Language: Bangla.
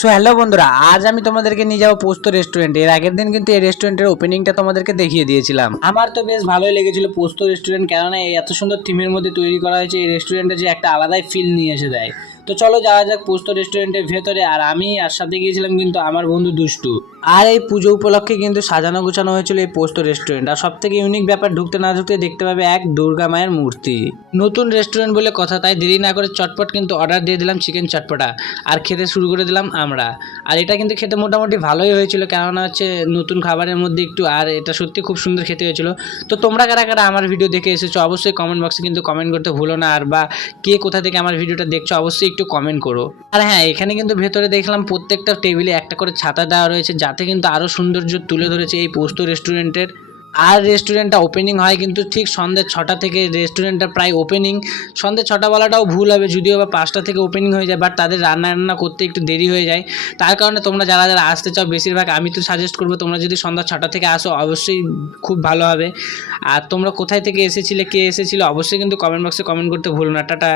সো হ্যালো বন্ধুরা, আজ আমি তোমাদেরকে নিয়ে যাবো পোস্ত রেস্টুরেন্টে। এর আগের দিন কিন্তু এই রেস্টুরেন্টের ওপেনিংটা তোমাদেরকে দেখিয়ে দিয়েছিলাম। আমার তো বেশ ভালোই লেগেছিল পোস্ত রেস্টুরেন্ট, কেননা এই এত সুন্দর থিমের মধ্যে তৈরি করা হয়েছে। এই রেস্টুরেন্টে যে একটা আলাদাই ফিল নিয়ে এসে দেয়। তো চলো যাওয়া যাক পোস্ত রেস্টুরেন্টের ভেতরে। আর আমি আর সাথে গিয়েছিলাম কিন্তু আমার বন্ধু দুষ্টু। আর এই পুজো উপলক্ষে কিন্তু সাজানো গোছানো হয়েছিল এই পোস্ত রেস্টুরেন্ট। আর সব থেকে ইউনিক ব্যাপার, ঢুকতে না ঢুকতে দেখতে পাবে এক দুর্গা মায়ের মূর্তি। নতুন রেস্টুরেন্ট বলে কথা, তাই দেরি না করে চটপট কিন্তু অর্ডার দিয়ে দিলাম চিকেন চটপটা। আর খেতে শুরু করে দিলাম আমরা। আর এটা কিন্তু খেতে মোটামুটি ভালোই হয়েছিল, কেননা হচ্ছে নতুন খাবারের মধ্যে একটু, আর এটা সত্যি খুব সুন্দর খেতে হয়েছিল। তো তোমরা কারা কারা আমার ভিডিও দেখে এসেছো অবশ্যই কমেন্ট বক্সে কিন্তু কমেন্ট করতে ভুলো না। আর বা কে কোথা থেকে আমার ভিডিওটা দেখছো অবশ্যই একটু কমেন্ট করো। আর হ্যাঁ, এখানে কিন্তু ভেতরে দেখলাম প্রত্যেকটা টেবিলে একটা করে ছাতা দেওয়া রয়েছে, যাতে কিন্তু আরও সৌন্দর্য তুলে ধরেছে এই পোস্ত রেস্টুরেন্টের। আর রেস্টুরেন্টটা ওপেনিং হয় কিন্তু ঠিক সন্ধ্যে 6টা থেকে। রেস্টুরেন্টটা প্রায় ওপেনিং সন্ধ্যে 6টা বলাটাও ভুল হবে, যদিও বা 5টা থেকে ওপেনিং হয়ে যায়, বাট তাদের রান্না করতে একটু দেরি হয়ে যায়। তার কারণে তোমরা যারা যারা আসতে চাও, বেশিরভাগ আমি তো সাজেস্ট করবো তোমরা যদি সন্ধ্যা 6টা থেকে আসো অবশ্যই খুব ভালো হবে। আর তোমরা কোথায় থেকে এসেছিলে, কে এসেছিলে অবশ্যই কিন্তু কমেন্ট বক্সে কমেন্ট করতে ভুলো না। টাটা।